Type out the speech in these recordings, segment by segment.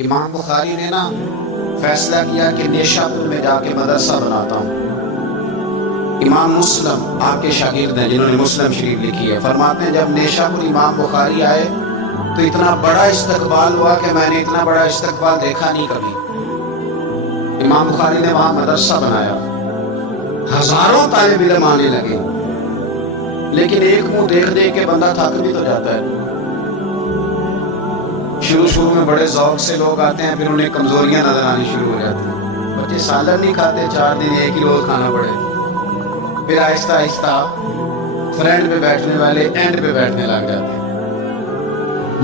امام بخاری نے نا فیصلہ کیا کہ نیشاپور میں جا کے مدرسہ بناتا ہوں۔ امام مسلم آپ کے شاگرد ہیں جنہوں نے مسلم شریف لکھی ہے، فرماتے ہیں جب نیشاپور امام بخاری آئے تو اتنا بڑا استقبال ہوا کہ میں نے اتنا بڑا استقبال دیکھا نہیں کبھی۔ امام بخاری نے وہاں مدرسہ بنایا، ہزاروں طالب علم آنے لگے، لیکن ایک منہ دیکھ کے بندہ تھک بھی تو جاتا ہے۔ شروع میں بڑے ذوق سے لوگ آتے ہیں، پھر انہیں کمزوریاں نظر آنی شروع ہو جاتی ہیں۔ بچے سالن نہیں کھاتے، 4 دن ایک ہی روز کھانا پڑے، پھر آہستہ آہستہ فرنٹ پہ بیٹھنے والے اینڈ پہ بیٹھنے لگ جاتے ہیں،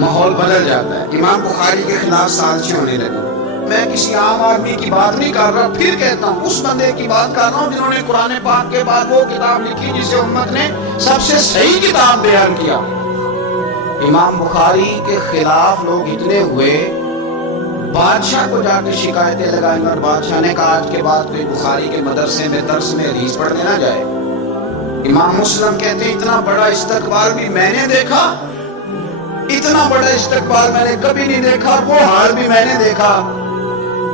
ماحول بدل جاتا ہے۔ امام بخاری کے خلاف سازشیں ہونے لگی۔ میں کسی عام آدمی کی بات نہیں کر رہا، پھر کہتا ہوں اس بندے کی بات کر رہا ہوں جنہوں نے قرآن پاک کے بعد وہ کتاب لکھی جسے امت نے سب سے صحیح کتاب بیان کیا۔ امام بخاری کے خلاف لوگ اتنے ہوئے، بادشاہ کو جا کے شکایتیں لگائیں، اور بادشاہ نے کہا آج کے بعد کوئی بخاری کے مدرسے میں درس میں حدیث پڑھنے نہ جائے۔ امام مسلم کہتے ہیں اتنا بڑا استقبال بھی میں نے دیکھا، اتنا بڑا استقبال میں نے کبھی نہیں دیکھا، وہ حال بھی میں نے دیکھا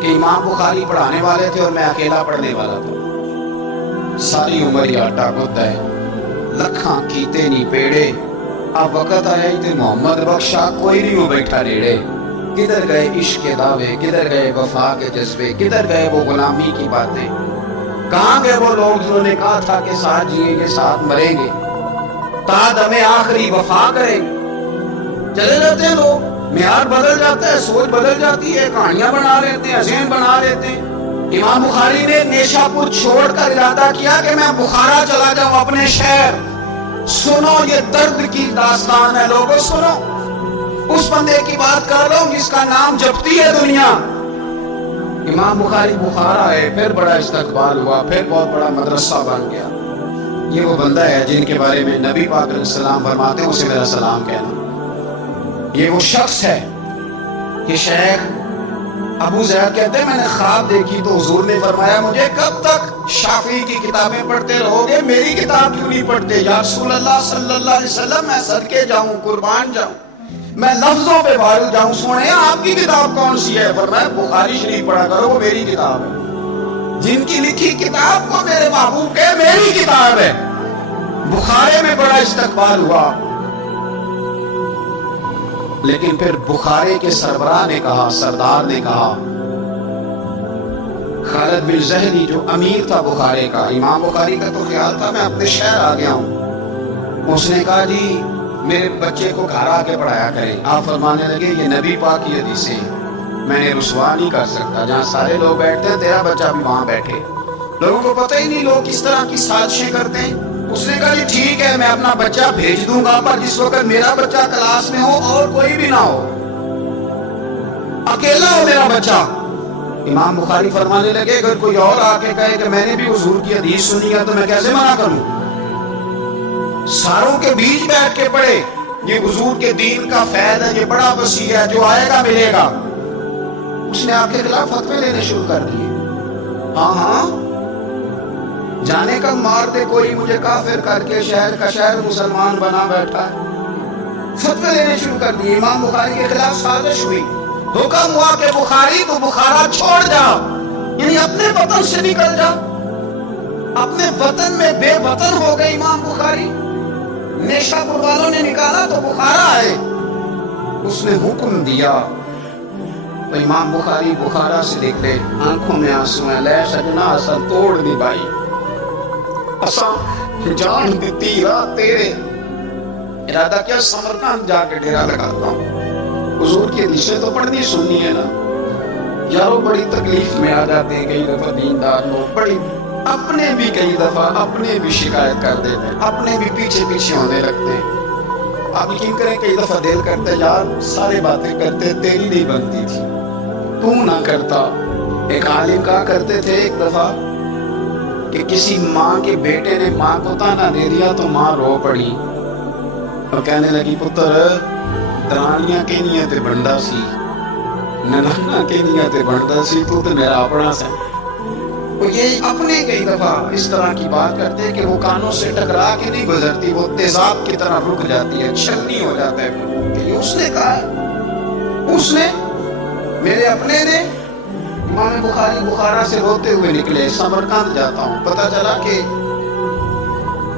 کہ امام بخاری پڑھانے والے تھے اور میں اکیلا پڑھنے والا تھا۔ ساری عمر ہی آٹا گوتا ہے، لکھاں کیتے نہیں پیڑے، اب وقت آیا ہی تے محمد بخشا کوئی نہیں ہو بیٹھا ریڑے۔ کدھر گئے عشق کے دعوے، کدھر گئے وفا کے جذبے، کدھر گئے وہ غلامی کی باتیں، کہاں گئے وہ لوگ جنہوں نے کہا تھا کہ ساتھ جئیں گے ساتھ مریں گے، تاد ہمیں آخری وفا کریں گے۔ چلے جاتے ہیں لوگ، معیار بدل جاتا ہے، سوچ بدل جاتی ہے، کہانیاں بنا لیتے ہیں، ذہن بنا لیتے ہیں۔ امام بخاری نے نیشاپور چھوڑ کر ارادہ کیا کہ میں بخارا چلا جاؤں، اپنے شہر۔ سنو یہ درد کی داستان ہے لوگوں، سنو اس بندے کی بات کر رہا ہوں جس کا نام جپتی ہے دنیا۔ امام بخاری بخارا ہے، پھر بڑا استقبال ہوا، پھر بہت بڑا مدرسہ بن گیا۔ یہ وہ بندہ ہے جن کے بارے میں نبی پاک علیہ السلام فرماتے ہیں اسے میرا سلام کہنا۔ یہ وہ شخص ہے کہ شیخ ابو زید کہتے ہیں میں نے خواب دیکھی تو حضور نے فرمایا مجھے کب تک شافعی کی کتابیں پڑھتے رہو گے، میری کتاب کیوں نہیں پڑھتے؟ یا رسول اللہ صلی اللہ علیہ وسلم میں صدقے جاؤں، قربان جاؤں، میں لفظوں پہ بھارو جاؤں، سنیں آپ کی کتاب کون سی ہے؟ فرمایا بخاری شریف پڑھا کرو، وہ میری کتاب ہے۔ جن کی لکھی کتاب کو میرے محبوب کہ میری کتاب ہے۔ بخارے میں بڑا استقبال ہوا، لیکن پھر بخارے کے سربراہ نے کہا، سردار نے کہا، خالد بن زہری جو امیر تھا بخارے کا، امام بخاری کا تو خیال تھا میں اپنے شہر آ گیا ہوں، اس نے کہا جی میرے بچے کو گھر آ کے پڑھایا کریں۔ آپ فرمانے لگے یہ نبی پاک کی حدیثیں میں نے رسوا نہیں کر سکتا، جہاں سارے لوگ بیٹھتے ہیں تیرا بچہ بھی وہاں بیٹھے۔ لوگوں کو پتہ ہی نہیں لوگ کس طرح کی سازشیں کرتے ہیں۔ اس نے کہا جی ٹھیک ہے میں اپنا بچہ بھیج دوں گا، پر جس وقت میرا بچہ کلاس میں ہو اور کوئی بھی نہ ہو، اکیلا ہو میرا بچہ۔ امام بخاری فرمانے لگے اگر کوئی اور آ کے کہے کہ میں نے بھی حضور کی حدیث سنی ہے تو میں کیسے منع کروں؟ ساروں کے بیچ بیٹھ کے پڑھے، یہ حضور کے دین کا فیض ہے، یہ بڑا وسیع ہے، جو آئے گا ملے گا۔ اس نے آپ کے خلاف فتوے لینے شروع کر دیے۔ ہاں جانے کا مار دے کوئی مجھے کافر کر کے، شہر کا شہر مسلمان بنا بیٹھا ہے۔ فتوے لینے شروع کر دیے، امام بخاری کے خلاف سازش ہوئی، حکم ہوا کہ بخاری تو بخارا چھوڑ جا، یعنی اپنے وطن سے نکل جا۔ اپنے وطن میں بے وطن ہو گئے امام بخاری، نیشاپور والوں نے نکالا تو بخارا آئے۔ اس نے حکم دیا تو امام بخاری بخارا سے نکلے، آنکھوں میں آنسو ہیں، لے سجنا اثر توڑ دی بائی، اساں جان دیتی رات تیرے، ارادہ کیا سمرقند جا کے ڈیرا لگاتا ہوں، حضور کی حدیثیں تو پڑھنی سننی ہے نا۔ یارو بڑی تکلیف میں آ جاتے ہیں کئی دفعہ دیندار لوگ، بڑی اپنے بھی کئی دفعہ اپنے بھی شکایت کر دیتے ہیں، اپنے بھی پیچھے پیچھے ہونے لگتے ہیں۔ آپ یقین کریں کئی دفعہ دل کرتے یار سارے باتیں کرتے تیری نہیں بنتی تھی، تو نہ کرتا۔ ایک عالم کہا کرتے تھے ایک دفعہ کہ کسی ماں کے بیٹے نے ماں کو تانا دے دیا تو ماں رو پڑی اور کہنے لگی پتر درانیاں کے نیتے بنڈا سی، ننانا کے نیتے بنڈا سی، تو میرا اپنا سا۔ وہ یہ اپنے کئی دفعہ اس طرح کی بات کرتے کہ وہ کانوں سے ٹکرا کے نہیں گزرتی، وہ تیزاب کی طرح رک جاتی ہے، چھلنی ہو جاتا ہے۔ کہ اس نے کہا، اس نے میرے اپنے نے امام بخاری بخارا سے روتے ہوئے نکلے، سمرقند جاتا ہوں، پتہ چلا کہ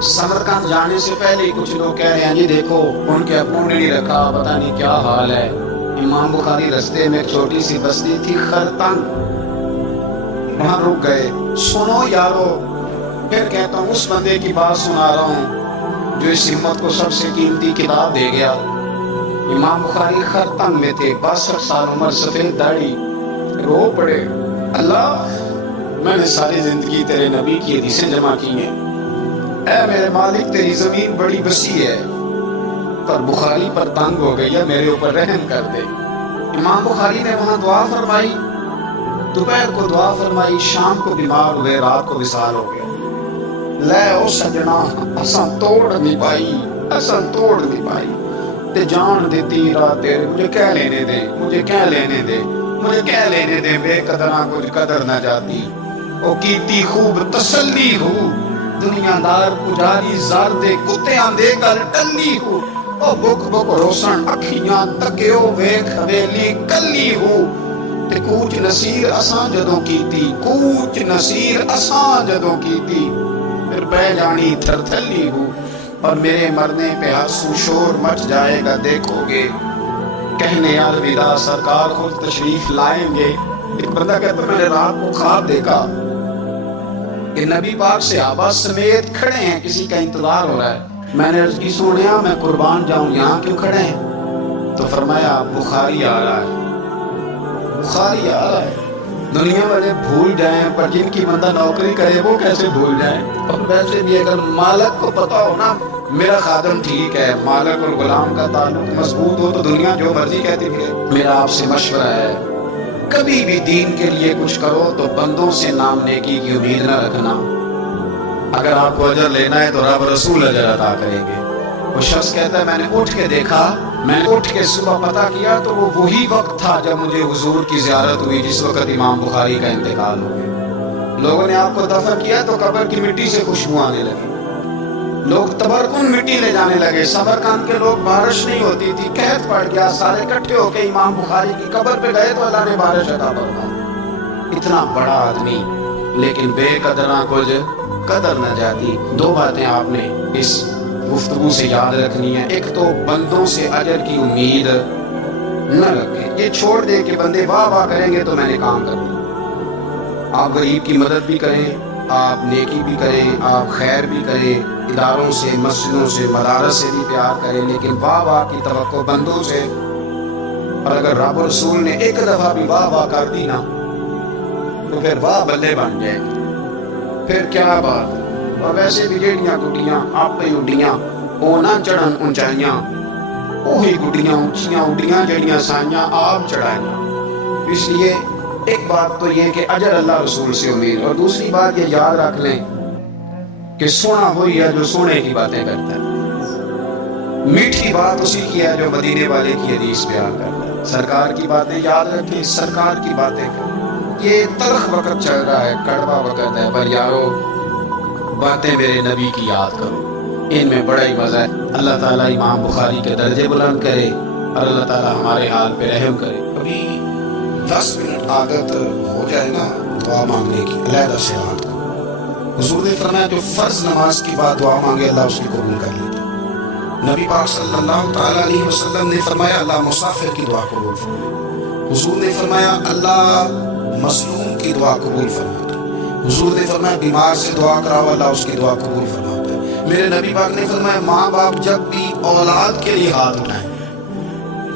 سمرقند جانے سے پہلے ہی کچھ لوگ کہہ رہے ہیں جی دیکھو ان کے اپنوں نے نہیں رکھا، پتہ نہیں کیا حال ہے۔ امام بخاری رستے میں ایک چھوٹی سی بستی تھی خرتنگ، وہاں رک گئے۔ سنو یارو، پھر کہتا ہوں اس بندے کی بات سنا رہا ہوں جو اس امت کو سب سے قیمتی کتاب دے گیا۔ امام بخاری خرتنگ میں تھے، 62 سال عمر، سفید داڑھی، رو پڑے، اللہ میں نے ساری زندگی تیرے نبی کی حدیثیں جمع کی ہیں، اے میرے مالک تیری زمین بڑی وسیع ہے پر بخاری پر تنگ ہو گئی ہے، میرے اوپر رحم کر دے۔ امام بخاری نے وہاں دعا فرمائی، دوپہر کو دعا فرمائی، شام کو بیمار ہوئے، رات کو وصال ہو گیا۔ لے او سجنا اساں توڑ نہیں پائی، اساں توڑ نہیں پائی تے جان دیتی رات تیرے، مجھے کہہ لینے دے، مجھے کہہ لینے دے، مجھے کہہ لینے دے، بے قدراں کچھ قدر نہ جاتی، او کیتی خوب تسلی ہو، دنیا دار پجاری زردے کتیاں دے کر ٹلی ہو، او بک بک روسن اکھیاں تکیو ویکھ حویلی کلی ہو، تے کوچ نصیر اساں جدوں کیتی، کوچ نصیر اساں جدوں کیتی، پھر بہ جانی تھر تھلی ہو، اور میرے مرنے پہ آنسو شور مچ جائے گا دیکھو گے، کہنے الوداع سرکار خود تشریف لائیں گے۔ ایک بندہ کہتا ہے میں نے رات کو خواب دیکھا کہ نبی پاک صحابہ سمیت کھڑے ہیں، کسی کا انتظار ہو رہا ہے۔ میں نے عرض کی سونیا میں قربان جاؤں، یہاں کیوں کھڑے ہیں؟ تو فرمایا بخاری آ رہا ہے، بخاری آ رہا ہے۔ دنیا والے بھول جائیں پر جن کی بندہ نوکری کرے وہ کیسے بھول جائیں؟ اور ویسے بھی اگر مالک کو پتا ہو نا میرا خادم ٹھیک ہے، مالک اور غلام کا تعلق مضبوط ہو تو دنیا جو مرضی کہتی ہے۔ میرا آپ سے مشورہ ہے کبھی بھی دین کے لیے کچھ کرو تو بندوں سے نام نیکی کی امید نہ رکھنا، اگر آپ کو اجر لینا ہے تو رب رسول اجر عطا کریں گے۔ وہ شخص کہتا ہے میں نے اٹھ کے دیکھا، میں نے اٹھ کے صبح پتہ کیا تو وہ وہی وقت تھا جب مجھے حضور کی زیارت ہوئی جس وقت امام بخاری کا انتقال ہو گیا۔ لوگوں نے آپ کو دفن کیا تو قبر کی مٹی سے خوشبو آنے لگی، لوگ تبرکن مٹی لے جانے لگے۔ سمرقند کے لوگ بارش نہیں ہوتی تھی، قحط پڑ گیا، سارے اکٹھے ہو کے امام بخاری کی قبر پہ گئے تو اللہ نے بارش عطا فرمائی۔ اتنا بڑا آدمی لیکن بے قدراں کچھ قدر نہ جاتی۔ دو باتیں آپ نے اس گفتگو سے یاد رکھنی ہے، ایک تو بندوں سے اجر کی امید نہ رکھیں، یہ چھوڑ دیں کہ بندے واہ واہ کریں گے تو میں نے کام کر دیا۔ آپ غریب کی مدد بھی کریں، آپ نیکی بھی کریں، آپ خیر بھی کریں، اداروں سے، مسجدوں سے، مدارس سے بھی پیار کریں، لیکن واہ واہ کی توقع بندوں سے، اور اگر رب رسول نے ایک دفعہ بھی واہ واہ کر دی نا تو پھر واہ بلے بن جائے گی، پھر کیا بات ہے۔ اور ویسے بھی جیڑیاں گڈیاں آپ پہ اڈیاں وہ نہ چڑھن اونچائیاں، وہی گڈیاں اونچیاں اڈیاں جیڑیاں سائیاں آپ چڑھائیاں۔ اس لیے ایک بات تو یہ کہ اجر اللہ رسول سے امید، اور دوسری بات یہ یاد رکھ لیں کہ سونا وہی ہے جو سونے کی باتیں کرتا ہے، میٹھی بات اسی کی ہے جو مدینے والے کی حدیث بیان کرتا ہے۔ سرکار کی باتیں یاد رکھیں، سرکار کی باتیں کریں۔ یہ تلخ وقت چل رہا ہے، کڑوا وقت ہے، پر یارو باتیں میرے نبی کی یاد کرو، ان میں بڑا ہی مزہ ہے۔ اللہ تعالیٰ امام بخاری کے درجے بلند کرے اور اللہ تعالیٰ ہمارے حال پہ رحم کرے۔ ابھی 10 منٹ عادت ہو جائے نا دعا مانگنے کی، علیحدہ سے یاد کرو۔ حضور نے فرمایا جو فرض نماز کی بعد دعا مانگے اللہ اس کی قبول کر لیتا۔ نبی پاک صلی اللہ تعالیٰ علیہ وسلم نے فرمایا اللہ مسافر کی دعا قبول فرمائے۔ حضور نے فرمایا اللہ مظلوم کی دعا قبول فرماتا ہے۔ حضور نے فرمایا بیمار سے دعا کراؤ اللہ اس کی دعا قبول فرماتا ہے۔ میرے نبی پاک نے فرمایا ماں باپ جب بھی اولاد کے لیے ہاتھ اٹھائیں،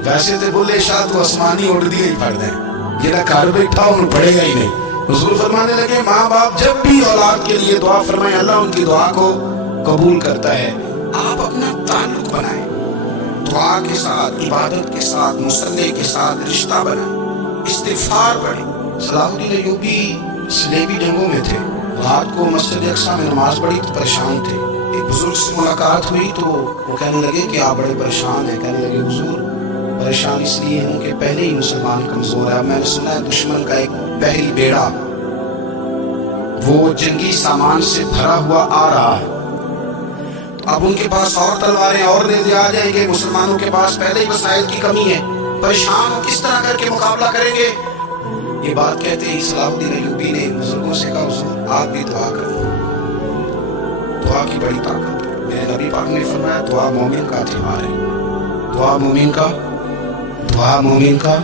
ویسے تو بولے شاہ تو آسمانی اڑ دیے ہی پڑھ دیں، جہاں گھر بیٹھا انہوں پڑھے گا ہی نہیں۔ حضور فرمانے لگے ماں باپ جب بھی اولاد کے لیے دعا فرمائیں اللہ ان کی دعا کو قبول کرتا ہے۔ آپ اپنا تعلق بنائیں، دعا کے ساتھ، عبادت کے ساتھ، مصلی کے ساتھ رشتہ بنائیں، استغفار پڑھیں۔ صلاح الدین ایوبی صلیبی جنگوں میں تھے، رات کو مسجد اقصی میں نماز پڑھی تو پریشان تھے۔ ایک بزرگ سے ملاقات ہوئی تو وہ کہنے لگے کہ آپ بڑے پریشان ہیں۔ کہنے لگے حضور پریشان اس لیے ہوں کہ پہلے ہی مسلمان کمزور ہے، میں نے سنا ہے دشمن کا ایک بحری بیڑا وہ جنگی سامان سے بھرا ہوا آ رہا ہے، اب ان کے پاس اور تلواریں اور نیزے آ جائیں گے، مسلمانوں کے پاس پہلے ہی وسائل کی کمی ہے، پریشان ہو کس طرح کر کے مقابلہ کریں گے؟ یہ بات کہتے ہی صلاح الدین ایوبی نے بزرگوں سے کہا حضور آپ بھی دعا کرو، دعا کی بڑی طاقت ہے۔ میرے نبی پاک نے فرمایا دعا مومن کا ہتھیار ہے، دعا مومن کا، دعا مومن کا۔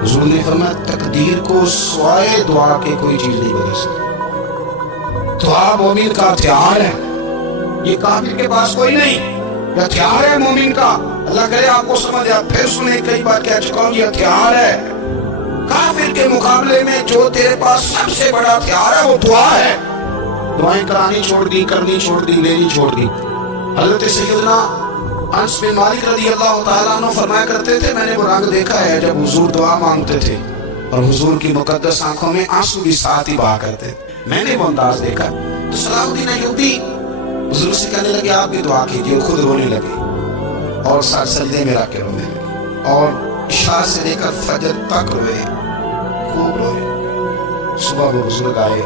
حضور نے فرمایا تقدیر کو سوائے دعا کے کوئی چیز نہیں بدل سکتی، دعا مومن کا ہتھیار ہے، یہ کافر کے پاس کوئی نہیں، یہ ہتھیار ہے مومن کا۔ اللہ کرے آپ کو سمجھ آیا، پھر سنیں کئی بار کہہ چکا ہوں یہ ہتھیار ہے۔ کافر کے مقابلے میں جو تیرے پاس سب سے بڑا ہتھیار ہے وہ دعا ہے۔ دعائیں کرانی چھوڑ دی، کرنی چھوڑ دی، لینی چھوڑ دی۔ حضرت سیدنا انس بن مالک رضی اللہ تعالیٰ عنہ فرمایا کرتے تھے میں نے وہ رنگ دیکھا ہے جب حضور دعا مانگتے تھے اور حضور کی مقدس آنکھوں میں آنسو بھی ساتھ ہی بہا کرتے تھے، میں نے وہ انداز دیکھا۔ تو صلاح الدین ایوبی حضور سے کہنے لگے آپ بھی دعا کیجیے، خود رونے لگے اور سر سجدے میں رکھ کے رونے لگے اور عشاء سے لے کر فجر تک روئے، خوب روئے۔ صبح وہ بزرگ آئے،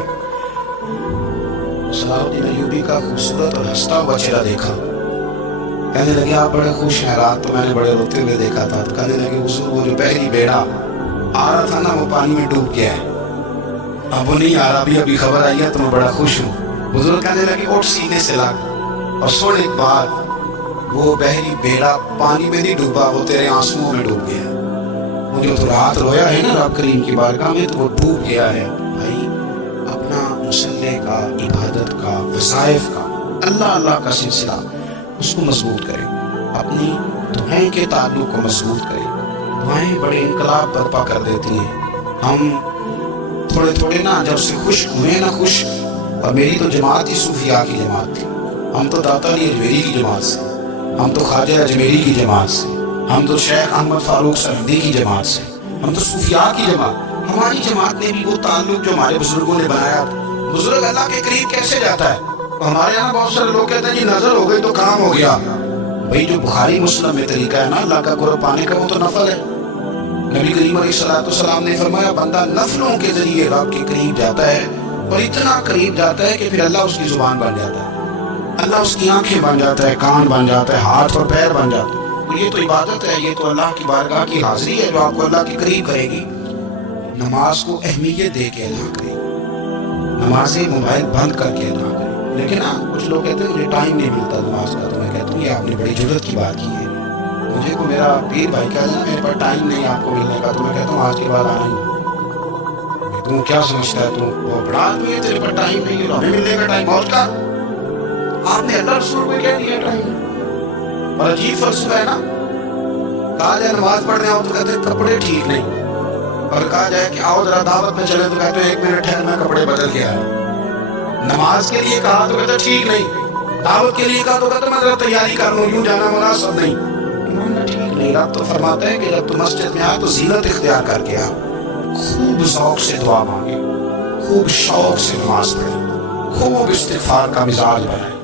صلاح الدین ایوبی کا خوبصورت اور ہنستا ہوا چہرہ دیکھا، کہنے لگے آپ بڑے خوش ہیں، رات تو میں نے بڑے روتے ہوئے دیکھا تھا۔ تو کہنے لگے حضور وہ جو بحری بیڑا آ رہا تھا نا وہ پانی میں ڈوب گیا ہے، اب وہ نہیں آ رہا، ابھی خبر آئی ہے تو میں بڑا خوش ہوں۔ بزرگ کہنے لگے اٹھ سینے سے لگ اور سن ایک بات، وہ بحری بیڑا پانی میں نہیں ڈوبا، وہ تیرے آنسوؤں میں ڈوب گیا۔ وہ جو تو رات رویا ہے نا رب کریم کی بارگاہ میں تو وہ ڈوب گیا ہے۔ بھائی اپنا مصلے کا، عبادت کا، وظائف کا، اللہ اللہ کا سلسلہ اس کو مضبوط کریں، اپنی دعائیں کے تعلق کو مضبوط کریں۔ دعائیں بڑے انقلاب برپا کر دیتی ہیں۔ ہم تھوڑے تھوڑے نا جب سے خوش ہوئے نا خوش، اور میری تو جماعت ہی صوفیاء کی جماعت تھی، ہم تو داتا علی اجمیری کی جماعت سے، ہم تو خواجہ اجمیری کی جماعت سے، ہم تو شیخ احمد فاروق سرحدی کی جماعت سے، ہم تو صوفیاء کی جماعت۔ ہماری جماعت نے بھی وہ تعلق جو ہمارے بزرگوں نے بنایا تھا۔ بزرگ اللہ کے قریب کیسے جاتا ہے؟ ہمارے یہاں بہت سارے لوگ کہتے ہیں جی نظر ہو گئی تو کام ہو گیا۔ بھائی جو بخاری مسلم میں طریقہ ہے نا اللہ کا قرب پانے کا وہ تو نفل ہے۔ نبی کریم علیہ السلام نے فرمایا بندہ نفلوں کے ذریعے رب کے قریب جاتا ہے اور اتنا قریب جاتا ہے کہ پھر اللہ اس کی زبان بن جاتا ہے، اللہ اس کی آنکھیں بن جاتا ہے، کان بن جاتا ہے، ہاتھ اور پیر بن جاتا ہے۔ تو یہ تو عبادت ہے، یہ تو اللہ کی بارگاہ کی حاضری ہے جو آپ کو اللہ کے قریب کرے گی۔ نماز کو اہمیت دے کے ادا کریں، نمازیں موبائل بند کر کے ادا کریں۔ لیکن ہاں کچھ لوگ کہتے ہیں مجھے ٹائم نہیں ملتا نماز کا، تو میں کہتا ہوں یہ آپ نے بڑی ضرورت کی بات کی ہے۔ مجھے کو میرا پیر بھائی کہا ہے میرے پاس ٹائم نہیں آپ کو ملنے کا، تو میں کہتا ہوں آج کے بعد آنا ہی۔ تم کیا سمجھتا ہے تو وہ بڑا آدمی ہے تیرے پر ٹائم نہیں ہے، ہمیں ملنے کا ٹائم موت کا؟ آپ نے اللہ رسول کو کہہ دیا ٹائم، اور عجیب فلسفہ ہے نا۔ کہا جائے نماز پڑھنے آؤ تو کہتے ہیں کپڑے ٹھیک نہیں، اور کہا جائے کہ آؤ ذرا دعوت میں چلے تو کہتے ہیں ایک منٹ ٹھہر میں کپڑے بدل کے آیا۔ نماز کے لیے کہا تو کہتے ٹھیک نہیں، دعوت کے لیے کہا تو کہتے میں ذرا تیاری کر لوں، یوں جانا مناسب نہیں۔ ٹھیک نہیں، رب تو فرماتا ہے کہ جب تو مسجد میں آ تو زینت اختیار کر کے آ، خوب ذوق سے دعا مانگے، خوب شوق سے نماز پڑھیں، خوب استغفار کا مزاج بنائیں۔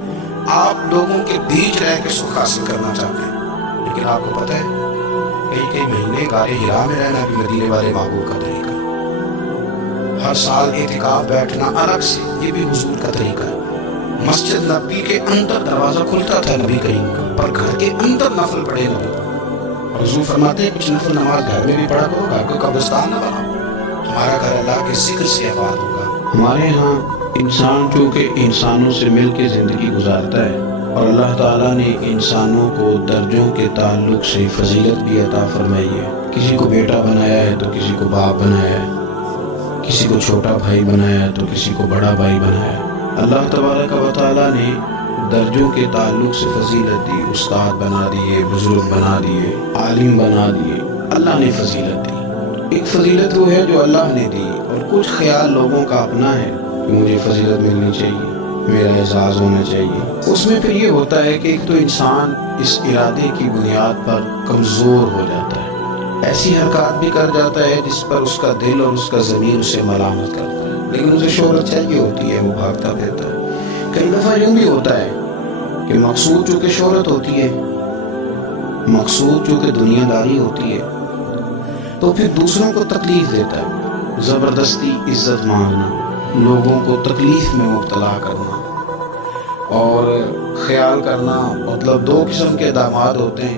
آپ لوگوں کے بیچ رہ کے سکھ حاصل کرنا چاہتے ہیں، لیکن آپ کو پتہ ہے کئی مہینے غار حرا میں رہنا بھی مدینے والے محبوب کا طریقہ ہے۔ ہر سال اعتکاف بیٹھنا الگ سے یہ بھی حضور کا طریقہ ہے۔ مسجد نبی کے اندر دروازہ کھلتا تھا نبی کریم کا، پر گھر کے اندر نفل پڑھے نبی، اور حضور فرماتے ہیں کچھ نفل نماز گھر میں بھی پڑھا کرو، گھر کو قبرستان نہ بناؤ، ہمارا گھر اللہ کے ذکر سے آباد ہوگا۔ ہمارے ہاں انسان چونکہ انسانوں سے مل کے زندگی گزارتا ہے، اور اللہ تعالیٰ نے انسانوں کو درجوں کے تعلق سے فضیلت بھی عطا فرمائی ہے۔ کسی کو بیٹا بنایا ہے تو کسی کو باپ بنایا ہے، کسی کو چھوٹا بھائی بنایا ہے تو کسی کو بڑا بھائی بنایا ہے۔ اللہ تبارک و تعالیٰ نے درجوں کے تعلق سے فضیلت دی، استاد بنا دیے، بزرگ بنا دیے، عالم بنا دیے، اللہ نے فضیلت دی۔ ایک فضیلت وہ ہے جو اللہ نے دی، اور کچھ خیال لوگوں کا اپنا ہے کہ مجھے فضیلت ملنی چاہیے، میرا اعزاز ہونا چاہیے۔ اس میں پھر یہ ہوتا ہے کہ ایک تو انسان اس ارادے کی بنیاد پر کمزور ہو جاتا ہے، ایسی حرکات بھی کر جاتا ہے جس پر اس کا دل اور اس کا ضمیر اسے ملامت کرتا ہے، لیکن اسے شہرت چاہیے ہوتی ہے، وہ بھاگتا پھرتا ہے۔ کئی دفعہ یوں بھی ہوتا ہے کہ مقصود چونکہ شہرت ہوتی ہے، مقصود چونکہ دنیا داری ہوتی ہے، تو پھر دوسروں کو تکلیف دیتا ہے، زبردستی عزت مانگنا، لوگوں کو تکلیف میں مبتلا کرنا اور خیال کرنا۔ مطلب دو قسم کے داماد ہوتے ہیں،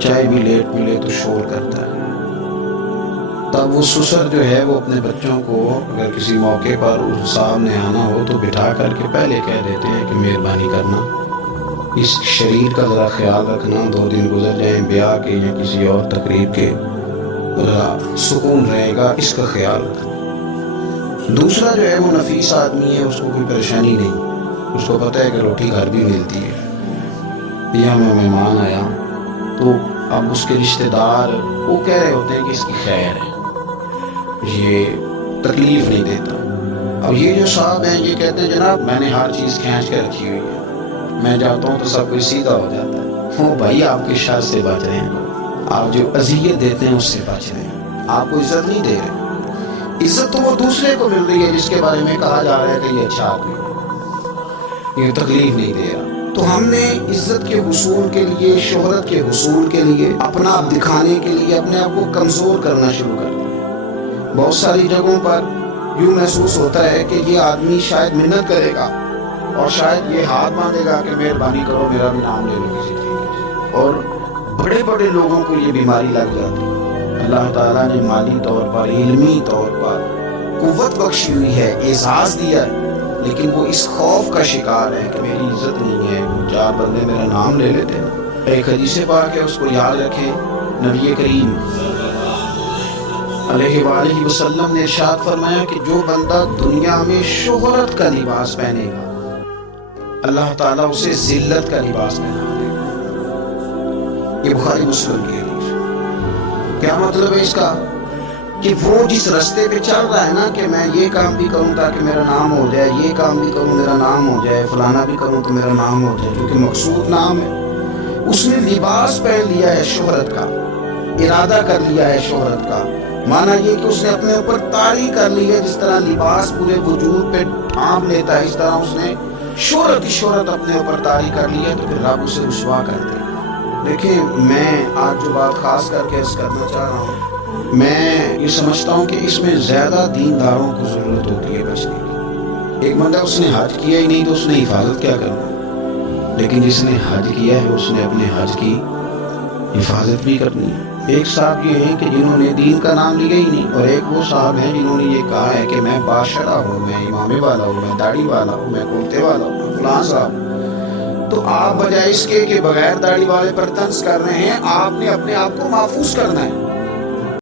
چائے بھی لیٹ ملے تو شور کرتا ہے۔ تب وہ سسر جو ہے وہ اپنے بچوں کو اگر کسی موقع پر اس صاحب نے آنا ہو تو بٹھا کر کے پہلے کہہ دیتے ہیں کہ مہربانی کرنا اس شریر کا ذرا خیال رکھنا، 2 دن گزر جائیں بیاہ کے یا کسی اور تقریب کے، ذرا سکون رہے گا، اس کا خیال رکھنا۔ دوسرا جو ہے وہ نفیس آدمی ہے، اس کو کوئی پریشانی نہیں، اس کو پتہ ہے کہ روٹی گھر بھی ملتی ہے، یا میں مہمان آیا تو اب اس کے رشتہ دار وہ کہہ رہے ہوتے ہیں کہ اس کی خیر ہے، یہ تکلیف نہیں دیتا۔ اب یہ جو صاحب ہیں یہ کہتے ہیں جناب میں نے ہر چیز کھینچ کے رکھی ہوئی ہے، میں جاتا ہوں تو سب کچھ سیدھا ہو جاتا ہے۔ وہ بھائی آپ کے شر سے بچ رہے ہیں، آپ جو اذیت دیتے ہیں اس سے بچ رہے ہیں، آپ کو عزت نہیں دے رہے۔ عزت تو وہ دوسرے کو مل رہی ہے جس کے بارے میں کہا جا رہا ہے کہ یہ اچھا آدمی ہے، یہ تکلیف نہیں دے رہا۔ تو ہم نے عزت کے حصول کے لیے، شہرت کے حصول کے لیے، اپنا آپ دکھانے کے لیے اپنے آپ کو کمزور کرنا شروع کر دیا۔ بہت ساری جگہوں پر یوں محسوس ہوتا ہے کہ یہ آدمی شاید منت کرے گا اور شاید یہ ہاتھ باندھے گا کہ مہربانی کرو میرا بھی نام لے لو کسی طریقے سے، اور بڑے بڑے لوگوں کو یہ بیماری لگ جاتی ہے۔ اللہ تعالیٰ نے مالی طور پر، علمی طور پر قوت بخشی ہوئی ہے، اعزاز دیا ہے، لیکن وہ اس خوف کا شکار ہے کہ میری عزت نہیں ہے، 4 بندے میرا نام لے لیتے ہیں۔ ایک حدیث پاک ہے، اس کو یاد رکھیں، نبی کریم علیہ وآلہ وسلم نے ارشاد فرمایا کہ جو بندہ دنیا میں شہرت کا لباس پہنے گا اللہ تعالیٰ اسے ذلت کا لباس پہنا دے گا۔ یہ بخاری مسلم کی حدیث۔ کیا مطلب ہے اس کا؟ کہ وہ جس رستے پہ چل رہا ہے نا کہ میں یہ کام بھی کروں تاکہ میرا نام ہو جائے، یہ کام بھی کروں میرا نام ہو جائے، فلانا بھی کروں تو میرا نام ہو جائے، کیونکہ مقصود نام ہے، اس نے لباس پہن لیا ہے شہرت کا، ارادہ کر لیا ہے شہرت کا۔ مانا یہ کہ اس نے اپنے اوپر طاری کر لی ہے، جس طرح لباس پورے وجود پہ ڈھانپ لیتا ہے، اس طرح اس نے شہرت ہی شہرت اپنے اوپر طاری کر لی ہے، تو پھر رب اسے رسوا کر دے۔ دیکھیں میں آج جو بات خاص کر کے عرض کرنا چاہ رہا ہوں، میں یہ سمجھتا ہوں کہ اس میں زیادہ دینداروں کو ضرورت ہوتی ہے بچنے کی۔ ایک بندہ اس نے حج کیا ہی نہیں تو اس نے حفاظت کیا کرنا، لیکن جس نے حج کیا ہے اس نے اپنے حج کی حفاظت بھی کرنی ہے۔ ایک صاحب یہ ہیں کہ جنہوں نے دین کا نام لیا ہی نہیں، اور ایک وہ صاحب ہیں جنہوں نے یہ کہا ہے کہ میں باشرہ ہوں، میں امامے والا ہوں، میں داڑھی والا ہوں، میں کرتے والا ہوں، میں فلاں صاحب ہوں۔ تو آپ بجائے اس کے کہ بغیر داڑھی والے پر طنز کر رہے ہیں، آپ نے اپنے آپ کو محفوظ کرنا ہے۔